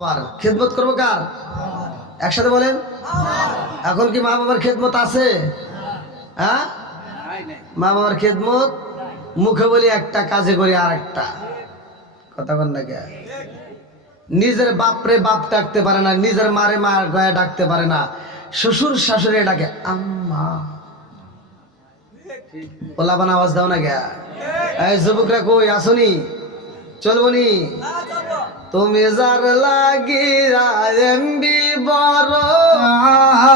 খেদমত করবো কার? একসাথে বলেন। এখন কি মা বাবার খেদমত আছে? হ্যাঁ, মা বাবার খেদমত মুখে বলি একটা, কাজে করি আর একটা। কথা বল না কে? নিজের বাপরে বাপ ডাকতে পারে না, নিজের মারে মা গয়া ডাকতে পারে না, শ্বশুর শাশুড়ি ডাকে আম্মা। ওলাবান আওয়াজ দাও না কে? এই যুবকরা কই আসনি? চলবনি? তুমি যার লাগিয়া এমবি বড়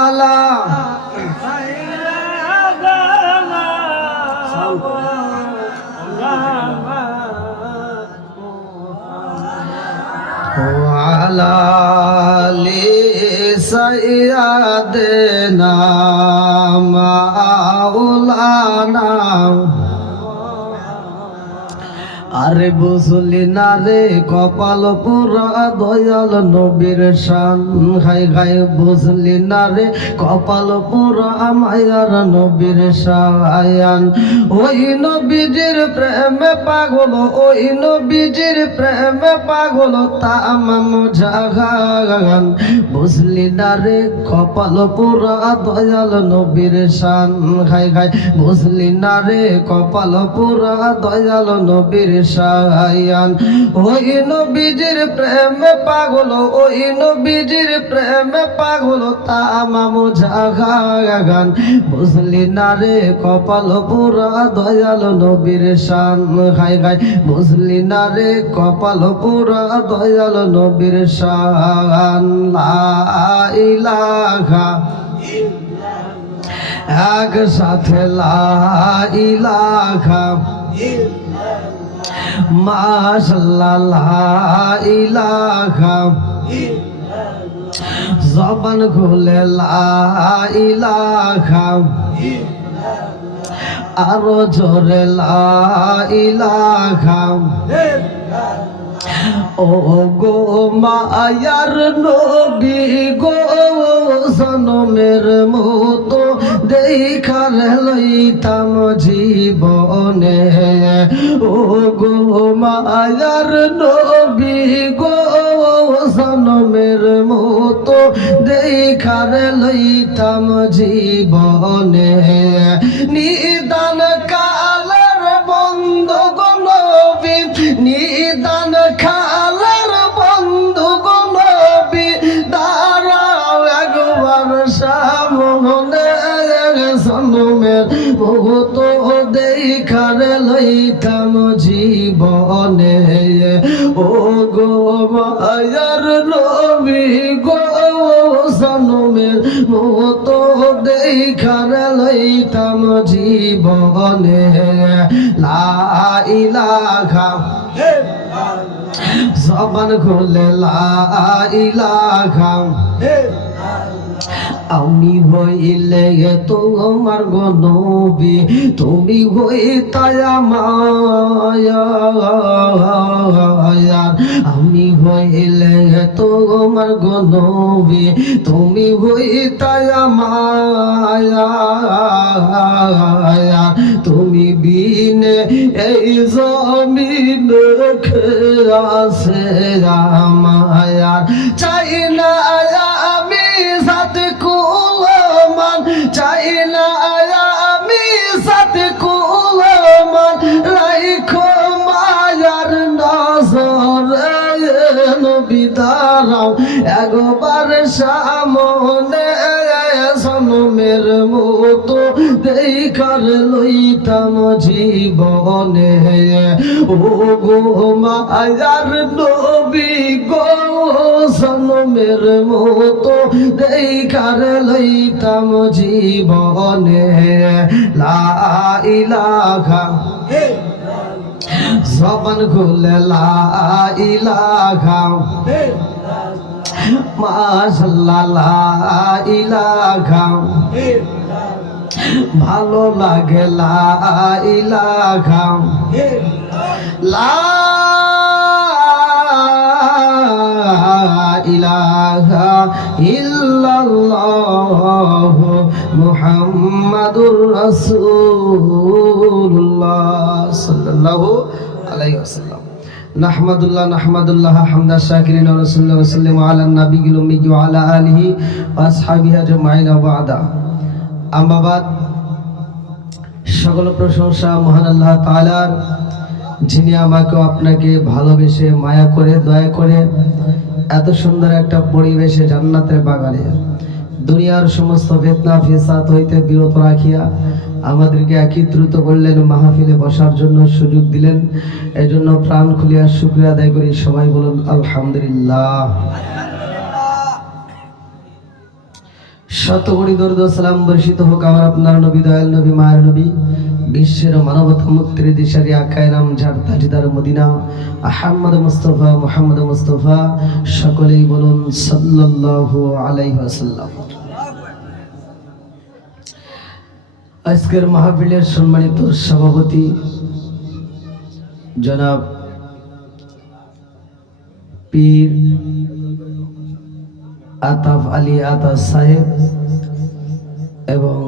আলা ওয়ালালি সাইয়াদেনা মাওলানা। আরে বুঝলি না রে কপাল পুরা দয়াল নবীর শান, হাই হাই বুঝলি না রে কপাল পুরা মায়ার নবীর শায়ান। ওই নবীজির প্রেমে পাগল, ওই নবীজির প্রেমে পাগল তামাম জাহান। বুঝলি না রে কপাল পুরা দয়াল নবীর শান, হাই হাই বুঝলি না রে কপাল পুরা দয়াল নবীর শায়ান। ওই নবীজির প্রেমে পাগল, ওই নবীজির প্রেমে পাগল তামাম জাহান। বুঝলি না রে কপাল পুরা দয়াল নবীর শান, হাই হাই বুঝলি না রে কপাল পুরা দয়াল নবীর শান। লা ইলাহা একসাথে লা ইলাহা মাশাআল্লাহ লা ইলাহা। জবান খুলে লা ইলাহা, আরো জোরে লা ইলাহা। ও গো মায়ার নবী গো জনমের মতো দেখার লইতাম জীবনে। ও গো মায়ার নবী গো জনমের মতো দেখার লইতাম জীবনে। নিদান কালের বন্ধু গো নবী, নিদান খালের বন্ধু গো নবী, দাঁড়াও একবার সামনে জনমের মতো দেখার লইতাম জীবনে। ও গো মায়ার নবী গো জনমের মতো দেখার লইতাম জীবনে। লা ইলাহা জবান খুলে লা ইলাহা। আমি হইলে তোমার গো নবী, তুমি হইতাই আমার। আমি হইলে তোমার গো নবী, তুমি হইতাই আমার। তুমি বিনে এই জমিন আছে আমার। চাই না আমি সাথে কুলমান, চাই না আমি সাথে কুলমান। রাইখো মায়ার নজরে নবী দাঁড়াও একবার সামনে জনমের মতো দেখার লইতাম জীবনে। ও গো মায়ার নবী গো জনমের মতো দেখার লইতাম জীবনে। লা ইলাহা জবান খুলে লা ইলাহা মাশাআল্লাহ লা ইলাহা। ভালো লাগে লা ইলাহা, লা ইলাহা ইল্লাল্লাহ মুহাম্মাদুর রাসূলুল্লাহ সাল্লাল্লাহু আলাইহি ওয়াসাল্লাম। নাহমাদুল্লাহ হামদা শাকিরিন ওয়া রাসূলুল্লাহ ওয়া সাল্লামু আলা নাবিয়িল উম্মি ওয়া আলা আলিহি ওয়া আসহাবিহি আজমাইন ওয়া বা'দা। আম্মা বাদ, সকল প্রশংসা মহান আল্লাহ তাআলার, যিনি আমাকে আপনাকে ভালোবেসে মায়া করে দয়া করে এত সুন্দর একটা পরিবেশে জান্নাতের বাগানে দুনিয়ার সমস্ত ফিতনা ফিসাদ হইতে বিরত রাখিয়া আমাদেরকে একত্রিত করলেন, মাহফিলে বসার জন্য সুযোগ দিলেন। এজন্য প্রাণ খুলিয়া শুকরিয়া আদায় করি। সবাই বলুন আলহামদুলিল্লাহ। শত কোটি দরুদ ও সালাম বর্ষিত হোক আমার আপনার নবী, দয়াল নবী, মায়ের নবী, বিশ্বের মানবতা মুক্তির দিশারি আকায় নাম যার তাজিদার মদিনা আহমদ মুস্তফা মুহাম্মদ মুস্তফা। সকলেই বলুন সাল্লাল্লাহু আলাইহি ওয়াসাল্লাম। আজকের মাহফিলের সম্মানিত সভাপতি জনাব পীর আতাফ আলী আতাস সাহেব এবং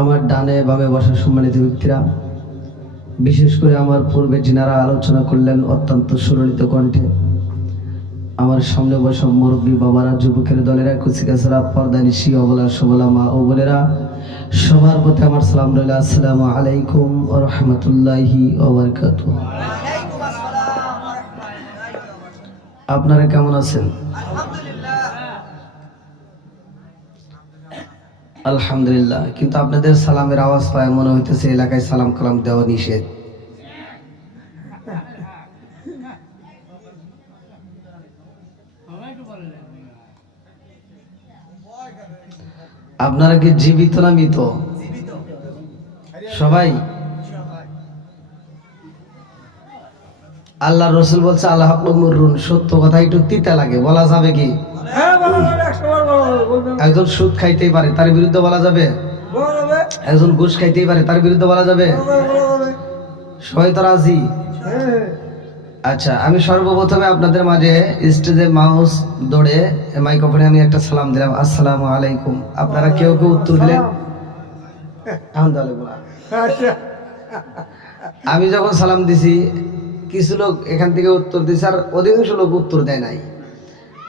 আমার ডানে বামে বসা সম্মানিত ব্যক্তিরা, বিশেষ করে আমার পূর্বে যিনারা আলোচনা করলেন অত্যন্ত সুললিত কণ্ঠে, আমার সামনে বসা মুরব্বী বাবারা, যুবকের দলেরা, কুচিকাছাড়া, পর্দানিশি, অবলা সবলা মা ও বোনেরা, সবার প্রতি আমার সালাম রইল। আসসালামু আলাইকুম ওয়া রাহমাতুল্লাহি ওয়া বারাকাতুহু। আপনারা কেমন আছেন? আলহামদুলিল্লাহ। কিন্তু আপনাদের সালামের আওয়াজ পায় মনে হইতেছে এলাকায় সালাম কালাম দেওয়া নিষেধ। আপনারা কি জীবিত না মৃত? সবাই। আল্লাহ রসুল বলছে আল্লাহ মুররুন, সত্য কথা একটু তিতা লাগে, বলা যাবে কি? একজন সুদ খাইতেই পারে, তার বিরুদ্ধে বলা যাবে? একজন ঘুষ খাইতেই পারে, তার বিরুদ্ধে বলা যাবে? সবাই তো রাজি? আচ্ছা, আমি সর্বপ্রথমে আপনাদের মাঝে স্টেজে মাউস দৌড়ে মাইক্রোফোনে আমি একটা সালাম দিলাম, আসসালামু আলাইকুম। আপনারা কেউ কেউ উত্তর দিলেন। আমি যখন সালাম দিছি কিছু লোক এখান থেকে উত্তর দিছে, আর অধিকাংশ লোক উত্তর দেয় নাই,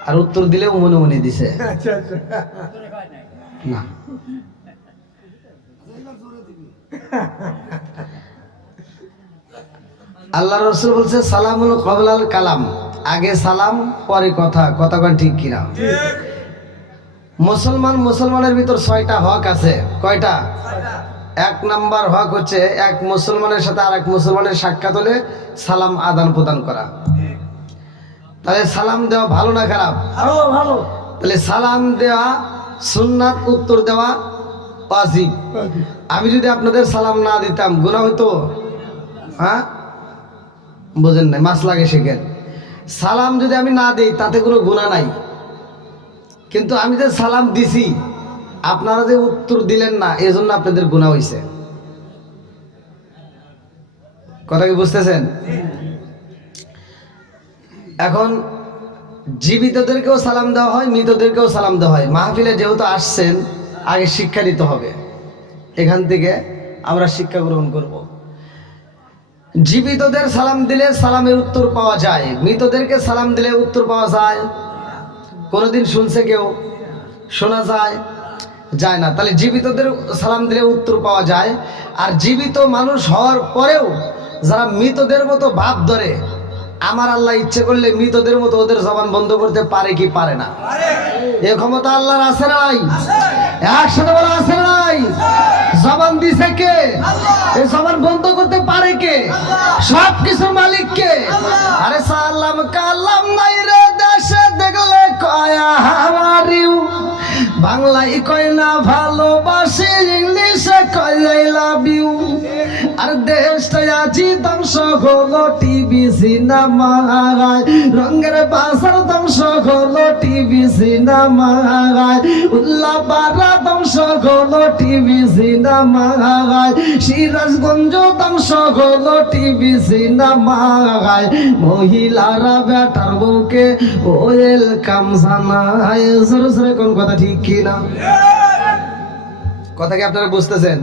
আর উত্তর দিলেও মনে মনে দিছে না। আল্লাহ রসুল বলছে সালামুল কবলাল কালাম, আগে সালাম পরে কথা। কথা কন ঠিক কিনা? মুসলমানের ভিতর 6টা হক আছে। কয়টা? 1 নাম্বার হক হচ্ছে এক মুসলমানের সাথে আর এক মুসলমানের সাক্ষাৎ হলে সালাম আদান প্রদান করা। তাহলে সালাম দেওয়া ভালো না খারাপ? ভালো। তাহলে সালাম দেওয়া সুন্নাত, উত্তর দেওয়া ওয়াজিব। আমি যদি আপনাদের সালাম না দিতাম গুনাহ হতো? হ্যাঁ, বোঝেন নাই, মাছ লাগে শেখেন। সালাম যদি আমি না দিই তাতে কোনো গুনাহ নাই, কিন্তু আমি যে সালাম দিছি আপনারা যে উত্তর দিলেন না, এজন্য আপনাদের গুনাহ হইছে। কথা কি বুঝতেছেন? এখন জীবিতদেরকেও সালাম দেওয়া হয়, মৃতদেরকেও সালাম দেওয়া হয়। মাহফিলে যেহেতু আসছেন, আগে শিক্ষা নিতে হবে। এখান থেকে আমরা শিক্ষা গ্রহণ করব। জীবিতদের সালাম দিলে সালামের উত্তর পাওয়া যায়, মৃতদেরকে সালাম দিলে উত্তর পাওয়া যায়? কোনোদিন শুনছে কেউ? শোনা যায় না। তাহলে জীবিতদের সালাম দিলে উত্তর পাওয়া যায়। আর জীবিত মানুষ হওয়ার পরেও যারা মৃতদের মতো ভাব ধরে, আমার আল্লাহ ইচ্ছে করলে মৃতদের মতো ওদের জবান বন্ধ করতে পারে কি পারে না? এ ক্ষমতা আল্লাহর আছে নাই? একসাথে বলা আছে নাই? জবান দিছে কে? এই জবান বন্ধ করতে পারে কে? সব কিছুর মালিক কে? আরে সালাম কালাম নাই রে দেশে দেখলে কয়া হাওয়ারিউ, বাংলায় কয় না ভালোবাসি, ইংলিশে কয় আই লাভ ইউ। আর দেশটা আজি ধ্বংস হলো টিভি সিনেমায়, রঙের বাজার ধ্বংস হলো টিভি সিনেমায়, উল্লাপাড়া ধ্বংস হলো টিভি সিনেমায়, সিরাজগঞ্জ ধ্বংস হলো টিভি সিনেমায়। মহিলারা বেটার বউকে ওয়েলকাম জানায়। জোরে জোরে কোন কথা ঠিক কিনা? কথা কি আপনারা বুঝতেছেন?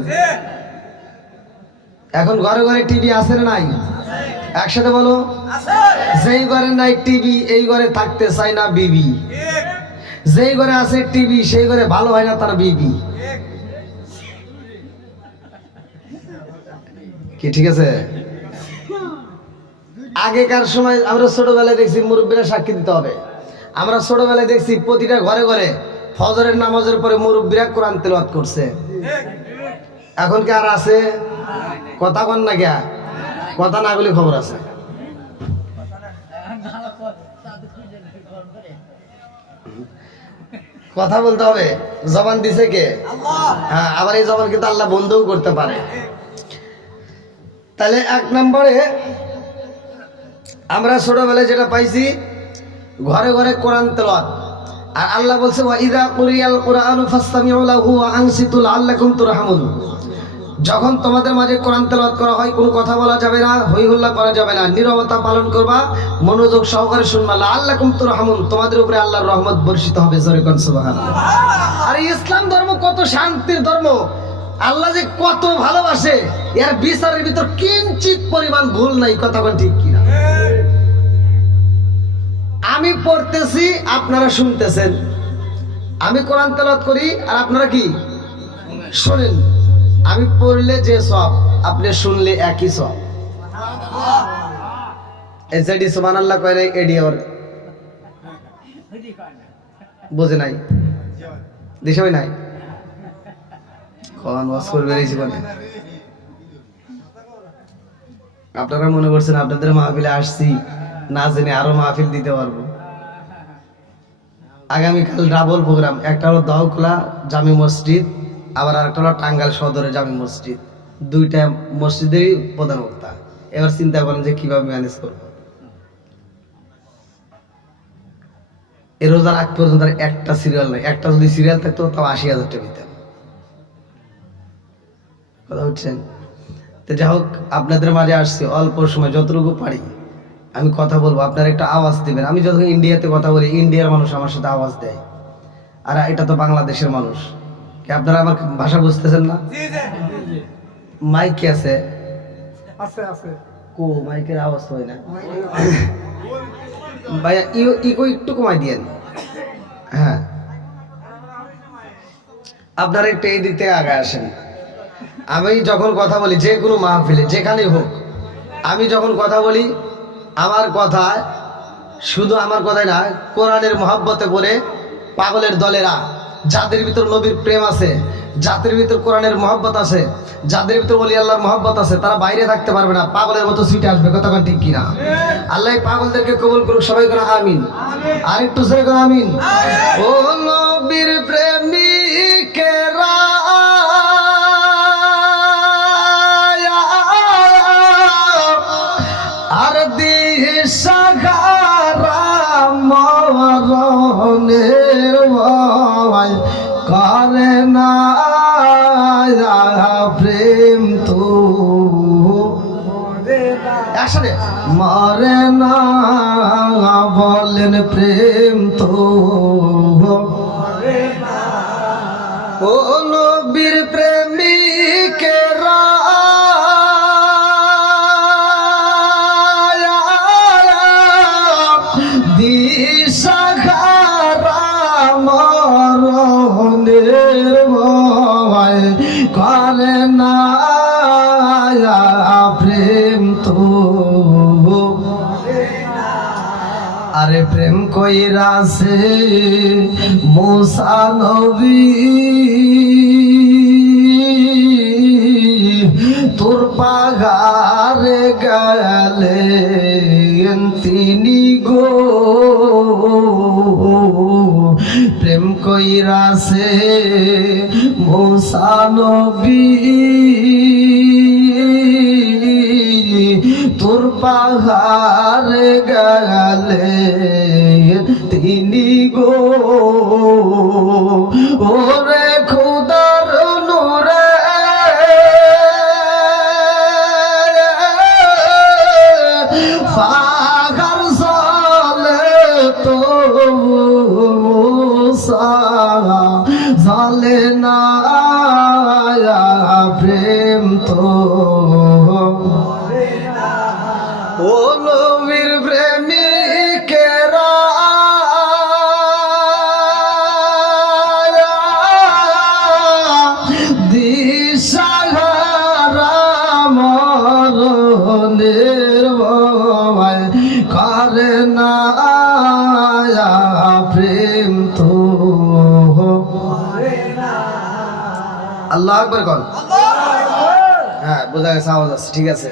এখন ঘরে ঘরে টিভি আছে না নাই? একসাথে বলো, যেই ঘরে নাই টিভি এই ঘরে থাকতে চায় না বিবি, যেই ঘরে আছে টিভি সেই ঘরে ভালো হয় না তার বিবি। কি ঠিক আছে? আগেকার সময় আমরা ছোটবেলায় দেখছি, মুরব্বীরা সাক্ষী দিতে হবে, আমরা ছোটবেলায় দেখছি প্রতিটা ঘরে ঘরে ফজরের নামাজের পরে মুরব্বীরা কোরআন তেলাওয়াত করছে। এখন কি আর আছে? কথা কন না গিয়া, কথা না বলে খবর আছে। কথা বলতে হবে, জবান দিছে কে? হ্যাঁ, আবার এই জবান কিন্তু আল্লাহ বন্ধও করতে পারে। তাহলে এক নম্বরে আমরা ছোটবেলায় যেটা পাইছি, ঘরে ঘরে কোরআন তেলাওয়াত। আর আল্লাহ বলছে ওয়া ইযা কুরিয়াল কুরআনু ফাসতামিউ লাহু ওয়া আনসিতু লাআল্লাকুম তুরহামুন। যখন তোমাদের মাঝে কোরআন তেলাওয়াত করা হয় কোনো কথা বলা যাবে না, হই হুল্লা করা যাবে না, নীরবতা পালন করবা, মনোযোগ সহকারে শুনবা, লাআল্লাকুম তুরহামুন, তোমাদের উপরে আল্লাহর রহমত বর্ষিত হবে। জোরে কোন সুবহানাল্লাহ। আর ইসলাম ধর্ম কত শান্তির ধর্ম, আল্লাহ যে কত ভালোবাসে, এর বিচারের ভিতর কিঞ্চিত পরিমাণ ভুল নাই। কথা বল ঠিক কিনা? আমি পড়তেছি, আপনারা শুনতেছেন, আমি কোরআন তেলাওয়াত করি আর আপনারা কি শোনেন। আমি পড়লে যে সব, আপনি শুনলে একই সব। এসডি সুবহানাল্লাহ কয় নাই, এডি আর বুঝে নাই, দিশে নাই কোন ওয়াজ করবে এই জীবনে। আপনারা মনে করছেন আপনাদের মাহফিলে আসছি না জেনে আরো মাহফিল দিতে পারবো। আগামীকাল ডাবল প্রোগ্রাম, একটা হলো দহকলা জামি মসজিদ, আবার আরেকটা হলো টাঙ্গাইল সদরে জামি মসজিদ, দুইটা মসজিদেরই প্রধান বক্তা। এবার চিন্তা করেন যে কিভাবে ম্যানেজ করবো। এ রোজার আগ পর্যন্ত একটা সিরিয়াল নাই, একটা যদি সিরিয়াল থাকতো তাও ৮০,০০০ টাকা দিতাম। কথা হচ্ছেন? তো যাই হোক, আপনাদের মাঝে আসছি অল্প সময়, যতটুকু পারি আমি কথা বলবো, আপনারা একটা আওয়াজ দিবেন। আমি যখন ইন্ডিয়াতে কথা বলি, ইন্ডিয়ার মানুষ আমার সাথে আওয়াজ দেয়, আর এটা তো বাংলাদেশের মানুষ। কি আপনারা আমার ভাষা বুঝতেছেন না? মাইক কি আছে? কো মাইকের আওয়াজ হয় না ভাইয়া, ইকো একটু কমাই দিয়েন। হ্যাঁ, আপনারা একটু এই দিক থেকে আগে আসেন। আমি যখন কথা বলি, যে কোনো মাহফিলে যেখানে হোক, আমি যখন কথা বলি, আমার কথা শুধু আমার কথাই না, কোরআনের মহব্বতে পড়ে পাগলের দলেরা, যাদের ভিতর নবীর প্রেম আছে, যাদের ভিতর কোরআনের মহব্বত আছে, যাদের ভিতর ওলি আল্লাহর মহব্বত আছে, তারা বাইরে থাকতে পারবে না, পাগলের মতো সিটে আসবে। কথা ঠিক কিনা? আল্লাহ পাগলদেরকে কবুল করুক, সবাই করে আমিন। আর একটু সবাই করে আমিন। ও নবীর প্রেমিকেরা আর দিশাহারা মরণের ভয় করে না প্রেম তো একসাথে মরে না, বলেন প্রেম তো ও নবীর প্রেমিকেরা দিশাহারা মরণের ভয় করে না প্রেম তো। আরে প্রেম কইরাছে মুসা নবী, তোর পাগারে গেলেন তিনি গো। প্রেম কইরাছে মুসা নবী, তোর পাহাড়ে গেলে তিনি গো। ওরে খুদার নূরে পাহাড় জলে তো জলে না প্রেম তো। ও জালিম তো আল্লাহ আকবার কোন। হ্যাঁ বোঝা গেছে, আওয়াজ আছে, ঠিক আছে।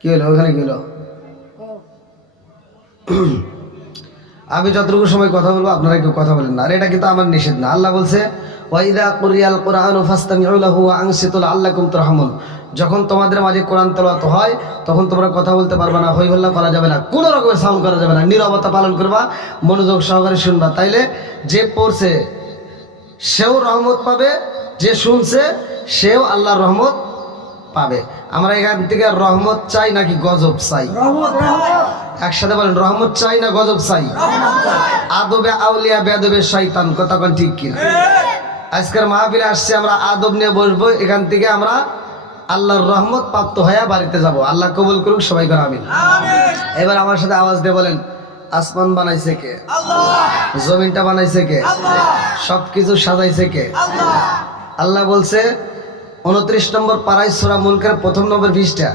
কি হলো ওখানে, কি হলো? আমি যতটুকু সময় কথা বলবো আপনারা কেউ কথা বলেন না, আর এটা কিন্তু আমার নিষেধ না। আল্লাহ বলছে ওয়াইদা কুরিয়াল কুরআনু ফাসতামিউ লাহু ওয়া আনসিতু লাআল্লাকুম তুরহামুন। যখন তোমাদের মাঝে কোরআন তেলাওয়াত হয় তখন তোমরা কথা বলতে পারবে না, হই হল্লা করা যাবে না, কোনো রকমের সাউন্ড করা যাবে না, নীরবতা পালন করবা, মনোযোগ সহকারে শুনবা। তাইলে যে পড়ছে সেও রহমত পাবে, যে শুনছে সেও আল্লাহর রহমত পাবে। আমরা এখান থেকে রহমত চাই নাকি গজব চাই? একসাথে বলেন, রহমত চাই না গজব চাই? আদবে আউলিয়া বেদবে শয়তান, কথা কোন ঠিক কিনা? আজকের মাহফিলে আসছে, আমরা আদব নিয়ে বসবো, এখান থেকে আমরা আল্লাহর রহমত প্রাপ্ত হয়ে বাড়িতে যাব। আল্লাহ কবুল করুক, সবাই করে আমিন। এবার আমার সাথে আওয়াজ দিয়ে বলেন, আসমান বানাইছে কে? জমিনটা বানাইছে কে? সবকিছু সাজাইছে কে? আল্লাহ বলছে 29 নম্বর পারায় সূরা মুলকের 1 নম্বর পৃষ্ঠা,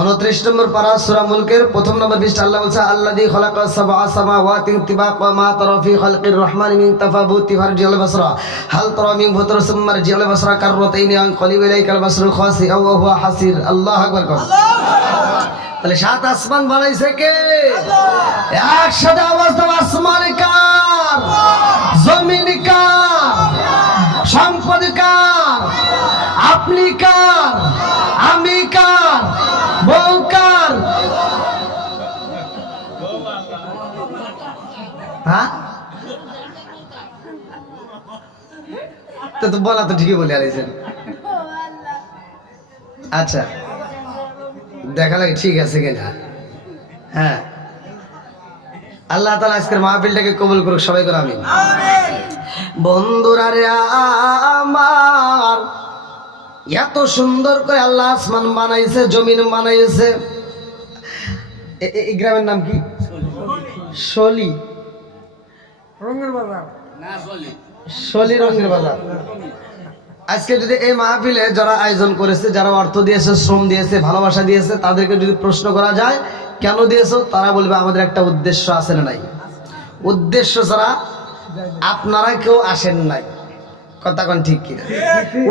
29 নম্বর পারা সূরা মুলকের 1 নম্বর পৃষ্ঠা আল্লাহ বলছে আল্লাযী খালাকা সাবআ সামাওয়াতিন তিবাকা মা তারা ফি খালকির রহমানি মিন তাফাবুতি ফারজিল বাসরা হাল তারা মিন ফুতুর সুম্মা রজিল বাসরা কাররাতাইনি আন কলিব ইলাইকাল বাসরু খাসিআ ওয়া হুয়া হাসির। আল্লাহু আকবার। তাহলে 7 আসমান বানাইছে কে? একসাথে আওয়াজ দাও, আসমান কার? জমিন কার? সম্পদ কার? আপনি কার? আমি কার? বউ কার? হ্যাঁ তো বলা তো ঠিকই বলে আলাইছেন। আচ্ছা দেখা লাগে ঠিক আছে কিনা। হ্যাঁ আল্লাহ তাআলা আজকের মাহফিলটাকে কবুল করুক, সবাই করে আমিন। বন্ধুরা রে আমার, এত সুন্দর করে আল্লাহ আসমান বানাইছে, জমিন বানাইছে। এই গ্রামের নাম কি? শলি রঙের বাজার, শলি রঙের বাজার। আজকে যদি এই মাহফিলে যারা আয়োজন করেছে, যারা অর্থ দিয়েছে, শ্রম দিয়েছে, ভালোবাসা দিয়েছে, তাদেরকে যদি প্রশ্ন করা যায় কেন দিয়েছো, তারা বলবে আমাদের একটা উদ্দেশ্য আছে না নাই? উদ্দেশ্য ছাড়া আপনারা কেউ আসেন নাই, কথা কোন ঠিক কিনা?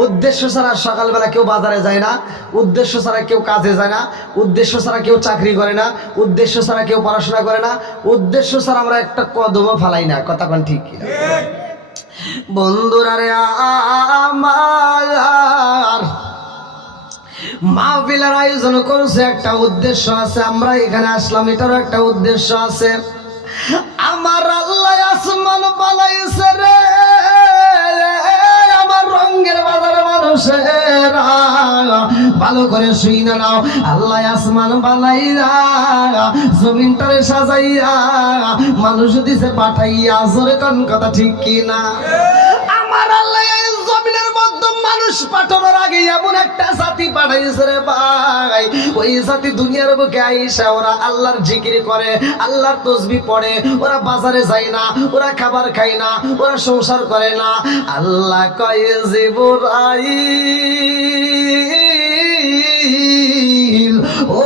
উদ্দেশ্য ছাড়া সকালবেলা কেউ বাজারে যায় না, উদ্দেশ্য ছাড়া কেউ কাজে যায় না, উদ্দেশ্য ছাড়া কেউ চাকরি করে না, উদ্দেশ্য ছাড়া কেউ পড়াশোনা করে না, উদ্দেশ্য ছাড়া আমরা একটা কদমও ফালাই না, কথা কোন ঠিক কিনা? বন্ধুরা রে আমার, মাহফিলের আয়োজন করছে, একটা উদ্দেশ্য আছে। আমরা এখানে আসলাম, এটারও একটা উদ্দেশ্য আছে। আমার আল্লাহ আসমান বানাইছে রে আমার রঙের বাজার মানুষেরা, ভালো করে শুই না নাও। আল্লাহ আসমান বানাইয়া জমিনটারে সাজাইয়া মানুষ দিছে পাঠাইয়া, জোরে কোন কথা ঠিক কিনা? আমার আল্লাহ জমিনের মধ্যে মানুষ পাঠানোর আগে এমন একটা জাতি পাঠাইছে রে ভাই, ওই জাতি দুনিয়ার বুকে আইসা ওরা আল্লাহর জিকির করে, আল্লাহর তাসবিহ পড়ে, ওরা বাজারে যায় না, ওরা খাবার খায় না, ওরা সংসার করে না। আল্লাহ কয় জিবরাইল, ও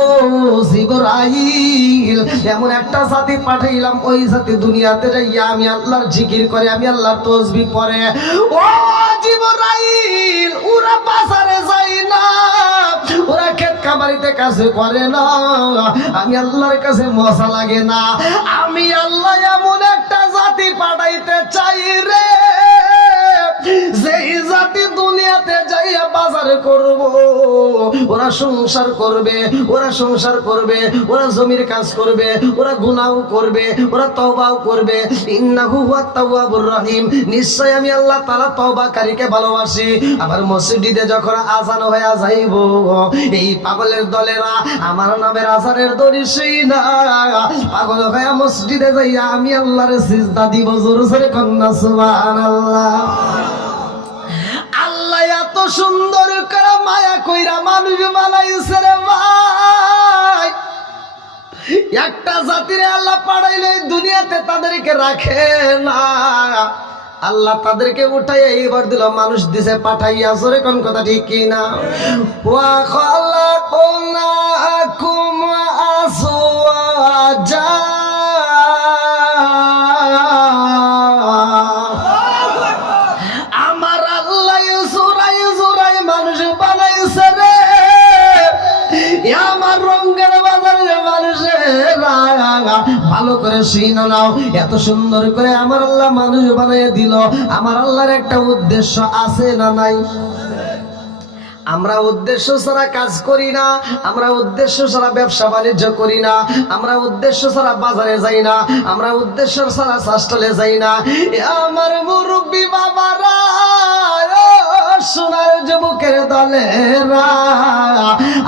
জিবরাইল, এমন একটা জাতি পাঠাইলাম, ওই জাতি দুনিয়াতে যাইয়া আমি আল্লাহর জিকির করে, আমি আল্লাহর তাসবিহ পড়ে। ও জিবরাইল, ওরা বাজারে যায় না, ওরা ক্ষেত খামারিতে কাছে করে না, আমি আল্লাহর কাছে মজা লাগে না। আমি আল্লাহ এমন একটা জাতি পাঠাইতে চাই রে, যেই জাতি দুনিয়াতে যাইয়া বাজার করব, ওরা সংসার করবে, ওরা সংসার করবে, ওরা জমির কাজ করবে, ওরা গুনাহও করবে, ওরা তওবাও করবে। ইন্নাহু হুয়াত তাওয়াবুর রহিম, নিশ্চয় আমি আল্লাহ তাআলা তওবাকারীকে ভালোবাসি। আবার মসজিদে যখন আযান হয়ে যাইব, এই পাগলের দলেরা আমার নামের আযানের দড়ি শুই না, পাগল হয়ে মসজিদে যাইয়া আমি আল্লাহর সিজদা দিব। জোরে জোরে কন্না সুবহানাল্লাহ। আল্লাহ এত সুন্দর করে মায়া কইরা মানুষ বানাইছে রে ভাই, একটা জাতির আল্লাহ পাঠাইলে দুনিয়াতে তাদেরকে রাখে না, আল্লাহ তাদেরকে উঠাই এইবার দিল, মানুষ দিছে পাঠাইয়া। জোরে কোন কথা ঠিক কিনা? ওয়া খালাকুনাকুম ভালো করে শুনে নাও। এত সুন্দর করে আমার আল্লাহ মানুষ বানিয়ে দিল, আমার আল্লাহর একটা উদ্দেশ্য আছে না নাই? আমরা উদ্দেশ্য ছাড়া কাজ করি না, আমরা উদ্দেশ্য ছাড়া ব্যবসা বাণিজ্য করি না, আমরা উদ্দেশ্য ছাড়া বাজারে যাই না, আমরা উদ্দেশ্য ছাড়া হাসপাতালে যাই না। আমার মুরব্বী বাবারা, সোনার যুবকের দলেরা,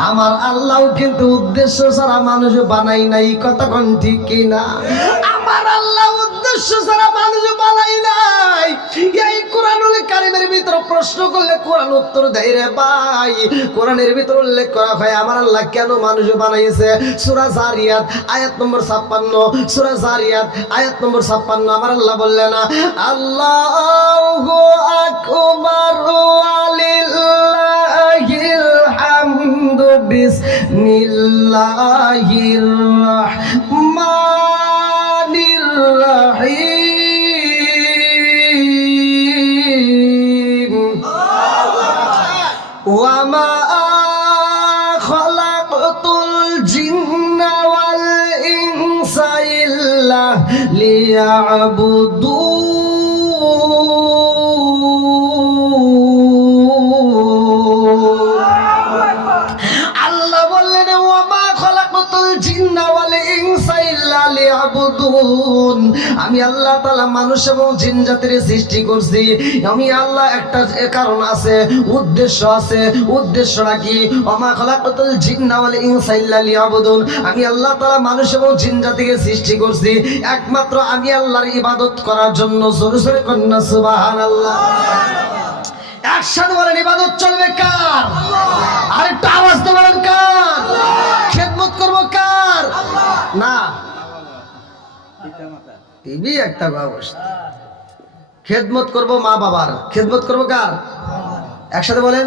আমার আল্লাহ কিন্তু উদ্দেশ্য ছাড়া মানুষ বানাই নাই। কতক্ষণ ঠিক কিনা? আমার আল্লাহ উদ্দেশ্য ছাড়া মানুষ বানাই নাই। এই কোরআনুল কারীমের ভিতর প্রশ্ন করলে কোরআন উত্তর দেয় রে ভাই। কোরআনের ভিতর উল্লেখ করা হয় আমার আল্লাহ কেন মানুষ বানাইছে। সূরা জারিয়াত আয়াত নম্বর 56, সূরা জারিয়াত আয়াত নম্বর 56 আমার আল্লাহ বললেন আল্লাহু আকবার ওয়ালিল্লাহিল হামদু বিসমিল্লাহির রাহমানির রাহিম ওয়া মা খালাকতুল জিন্না ওয়াল ইনসা ইল্লা লিয়াবুদুন। আল্লাহ বললেন ওয়া মা খালাকতুল জিন্না ওয়াল ইনসা ইল্লা লিয়াবুদুন। আমি আল্লাহ তাআলা মানুষ এবং জিন জাতির সৃষ্টি করছি। আমি আল্লাহ একটা কারণ আছে, উদ্দেশ্য আছে। উদ্দেশ্যটা কি? ওয়া মা খালাকতুল জিন্না ওয়াল ইনসা ইল্লা লিয়াবুদুন। আমি আল্লাহ তাআলা মানুষ এবং জিন জাতিকে সৃষ্টি করছি একমাত্র আমি আল্লাহর ইবাদত করার জন্য। জোরে জোরে কন্যা সুবহানাল্লাহ। একসাথে বলেন ইবাদত চলবে কার? আরেকটা আওয়াজ দিয়ে বলেন কার? খেদমত করব কার? না, টিভি একটা অবস্থা। খেদমত করব মা বাবার। খেদমত করব কার? একসাথে বলেন।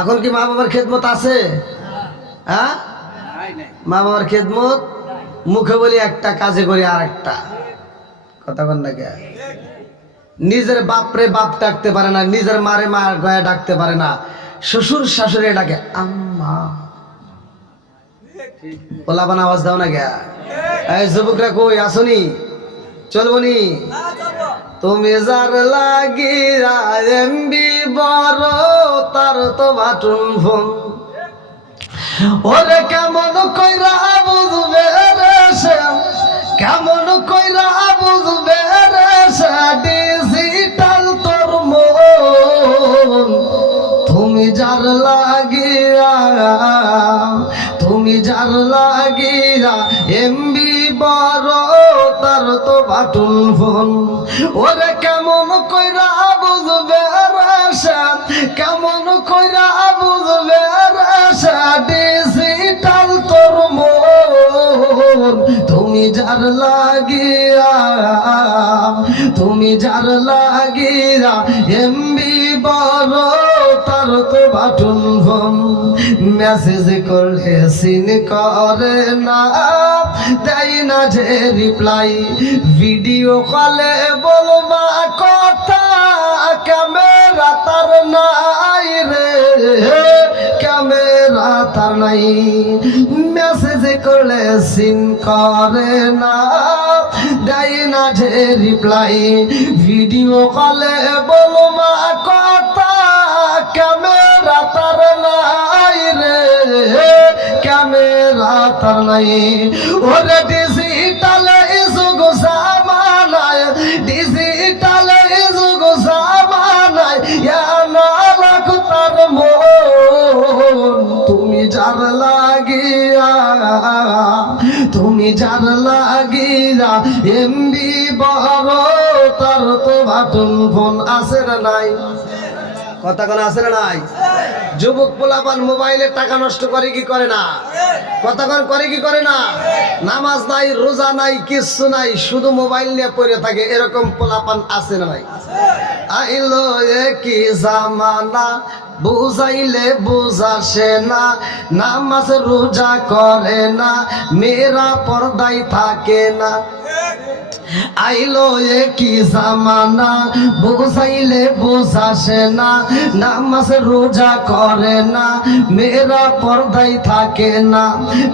এখন কি মা বাবার খেদমত আছে? হ্যাঁ, মা বাবার খেদমত মুখে বলি একটা, কাজে করি আর একটা। কথা বল না কে? নিজের বাপরে বাপ ডাকতে পারে না, নিজের মারে মা গয়া ডাকতে পারে না, শ্বশুর শাশুড়ি ডাকে আম্মা। ওলাবান আওয়াজ দাও না কে? এই যুবকরা কই আসনি? চলবনি? তুমি যার লাগিয়া এমবি বড় তার তো বাটুন ফোন। ওরে কেমন কইরা বুঝবে রে সে, কেমন কইরা বুঝবে রে সে ডিজিটাল তোর মন। তুমি যার লাগিয়া, তুমি যার লাগিয়া এমবি বড় তার তো বাটুন ফোন। ওরে কেমন কইরা বুঝবে রে সে, কেমন কইরা বুঝবে রে সে ডিজিটাল তোর মন। তুমি যার লাগিয়া, তুমি যার লাগিয়া এমবি বড় তার তো বাটুন ফোন। মেসেজ করলে সিন করে না, দেয় না যে রিপ্লাই। ভিডিও কলে বলবা কথা, ক্যামেরা তার নাই রে, ক্যামেরা তার নাই। মেসেজ করলে সিন করে না, দেয় না যে রিপ্লাই। ভিডিও কলে বলবা কথা, ক্যামেরা তার নাই রে, ক্যামেরা তার নাই। ওরে ডিজিটাল যুগ জামানায়, ডিজিটাল যুগ জামানায় না রাখ তার মন। তুমি যার লাগিয়া, তুমি যার লাগিয়া এমবি বড় তার তো বাটুন ফোন। আছে না নাই? কথা কোন আছে না নাই? যুবক পোলাপান মোবাইলে টাকা নষ্ট করে কি করে না? কথা কোন করে কি করে না? নামাজ নাই, রোজা নাই, কিচ্ছু নাই, শুধু মোবাইল নিয়ে পড়ে থাকে। এরকম পোলাপান আছে না নাই? আইলো কি জামানা, বুঝাইলে বুঝাসে না, নামাজ রোজা করে না, মেয়েরা পর্দায় থাকে না। আইলো কি জামানা, বুঝাইলে বুঝাসে না, নামাজ রোজা করে না, মেয়েরা পর্দায় থাকে না।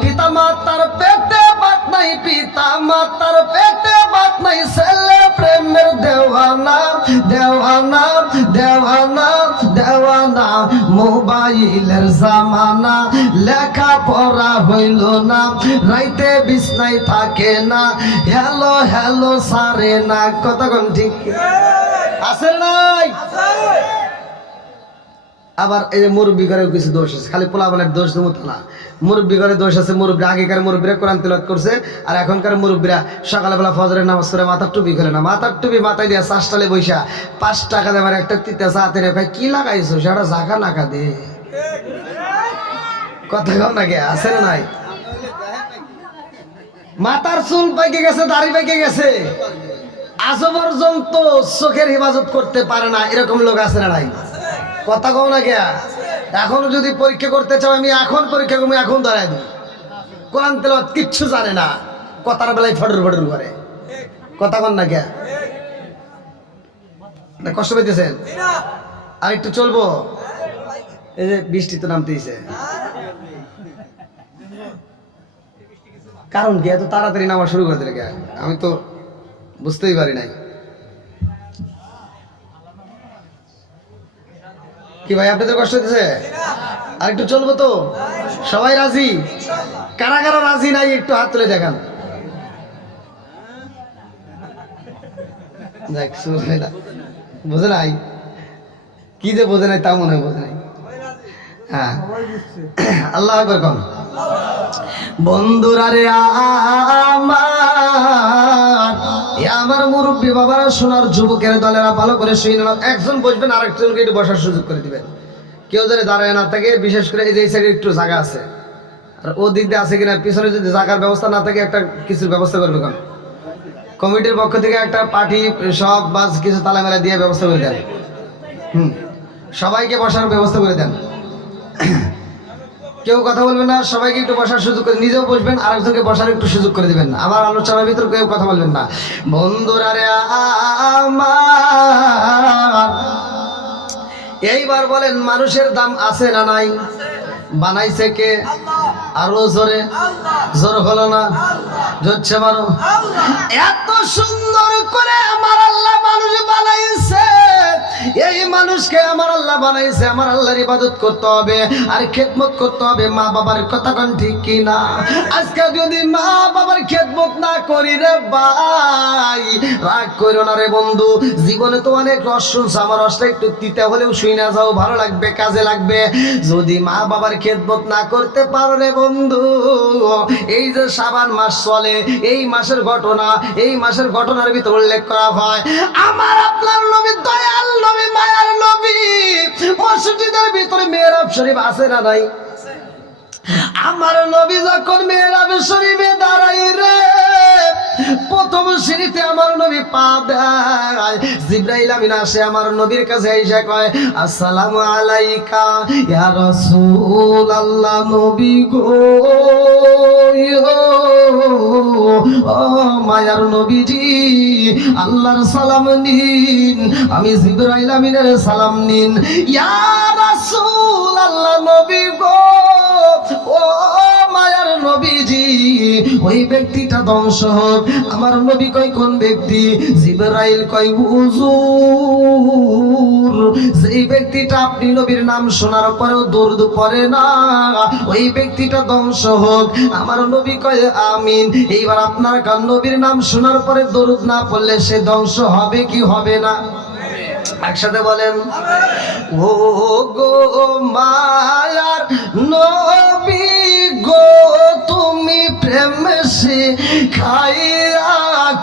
পিতা মাতার পেটে বাত নাই, পিতা মাতার পেটে ভাত নাই, ছেলে প্রেমের দেওয়ানা দেওয়ানা দেওয়ানা দেওয়ানা। মোবাইলের জামানা, লেখা পড়া হইল না, রাইতে বিছনায় থাকে না, হ্যালো হ্যালো সারে না। কতক্ষণ ঠিক আছে নাই? আবার এই যে মুরব্বী ঘরে কিছু দোষ আছে, খালি পোলাপানের দোষ মতো না, মুরব্বী ঘরে দোষ আছে। মুরব্বী আগেকার মুরব্বীরা কোরআন তিলাওয়াত করছে, আর এখনকার মুরব্বীরা সকালবেলা ফজরের নামাজ পড়ে মাথার টুপি খুলে না, মাথার টুপি মাথায় দিয়ে চাষটালে বৈশা 5 টাকা দেবার একটা তিতা চাতে রেখে কি লাগাইছো সেটা জাকা নাকা দে। কথা কও না কে আছে না নাই? মাথার চুল পাইকে গেছে, দাড়ি পাইকে গেছে, আজও পর্যন্ত চোখের হেফাজত করতে পারে না, এরকম লোক আছে না নাই? কথা কও না কে? এখন যদি পরীক্ষা করতে চাও, আমি এখন পরীক্ষা করবো, এখন দাঁড়ায় দিই। কোরআন তেলাওয়াত কিচ্ছু জানে না, কথার বেলায় ফটর ফটর করে। কথা কন না কে? কষ্ট পেতেছেন? আর একটু চলবো? এই যে বৃষ্টি তো নামতেইছে, কারণ কি এত তাড়াতাড়ি নামা শুরু করে দিলে? আমি তো বুঝতেই পারি নাই। কি ভাই আপনাদের কষ্ট হচ্ছে? আর একটু চলবো তো? সবাই রাজি? কারা কারা রাজি নাই একটু হাত তুলে দেখান। বোঝে নাই? কি যে বোঝে নাই তা মনে হয় বোঝে নাই। হ্যাঁ, আল্লাহ আকবার কম। বন্ধুরা রে আমার মুরব্বী বাবারা, শোনার যুবকের দলেরা ভালো করে শুনে নাও। একজন বসবেন, আর একজনকে একটু বসার সুযোগ করে দিবেন। কেউ যদি দাঁড়ায় না থাকে, বিশেষ করে এই যে সাইডে একটু জায়গা আছে, আর ও দিক দিয়ে আছে কিনা, পিছনে যদি জায়গার ব্যবস্থা না থাকে, একটা কিছুর ব্যবস্থা করবে কোন কমিটির পক্ষ থেকে, একটা পার্টি সব বাস কিছু তালামেলা দিয়ে ব্যবস্থা করে দেন। সবাইকে বসার ব্যবস্থা করে দেন। কেউ কথা বলবেন না, সবাইকে একটু বসার সুযোগ করে, নিজেও বসবেন, আর একজনকে বসার একটু সুযোগ করে দিবেন। আমার আলোচনার ভিতর কেউ কথা বলবেন না। বন্ধুরা রে আমার, এইবার বলেন মানুষের দাম আছে না নাই? বানাইছে কে? আরো জোরে, জোর হলো না? জোরছে মারো। এত সুন্দর করে আমার আল্লাহ মানুষ বানাইছে, এই মানুষকে আমার আল্লাহ বানাইছে, আমার আল্লাহর ইবাদত করতে হবে আর খেদমত করতে হবে। মা বাবার কথা কোন ঠিক কি না? আজকে যদি মা বাবার খেদমত না করি রে ভাই, রাগ করো না রে বন্ধু, জীবনে তো অনেক রস শুনছো, আমার রসটা একটু তিতা হলেও শুই না যাও, ভালো লাগবে, কাজে লাগবে। যদি মা বাবার খেদমত না করতে পারো রে বন্ধু, এই যে শাবান মাস চলে, এই মাসের ঘটনা, এই মাসের ঘটনার ভিতর উল্লেখ করা হয় আমার আপনার নবী, দয়াল নবী, মায়ার নবী, মসজিদের ভিতরে মেহরাব শরীফ আছে না নাই? আমার নবী যখন মেহরাব শরীফে দাঁড়াই রে, প্রথম সিঁড়িতে আমার নবী পা দেয়, জিবরাইল আমিন আসে আমার নবীর কাছে এসে কয়, আসসালামু আলাইকা ইয়া রাসূলুল্লাহ। নবী গো, ও মায়ার নবীজি, আল্লাহর সালাম নিন, আমি জিবরাইল আমিনের সালাম নিন। ইয়া রাসূলুল্লাহ, নবী গো, ও মায়ার নবীজি, ওই ব্যক্তিটা ধ্বংস হোক। আমার নবী কয় কোন ব্যক্তি? জিবরাইল কয় হুজুর, যেই ব্যক্তিটা আপনি নবীর নাম শোনার পরেও দরুদ পড়ে না, ওই ব্যক্তিটা ধ্বংস হোক। আমার নবী কয় আমিন। এইবার আপনার কান নবীর নাম শোনার পরে দরুদ না পড়লে সে ধ্বংস হবে কি হবে না? একসাথে বলেন, ও গো মায়ার নবী গো, তুমি প্রেম শিখাইয়া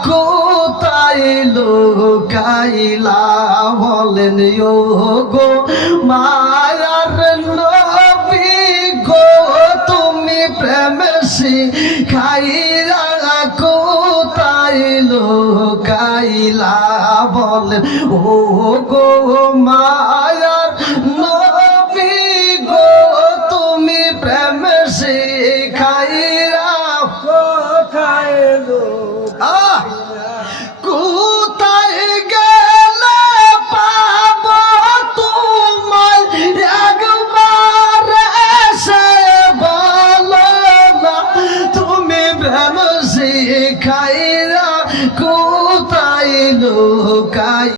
কোথায় লুকাইলা? বলেন ও গো মায়ার নবী গো, তুমি প্রেম শিখাইয়া কোথায় লুকাইলা? বলেন ও গো মায়া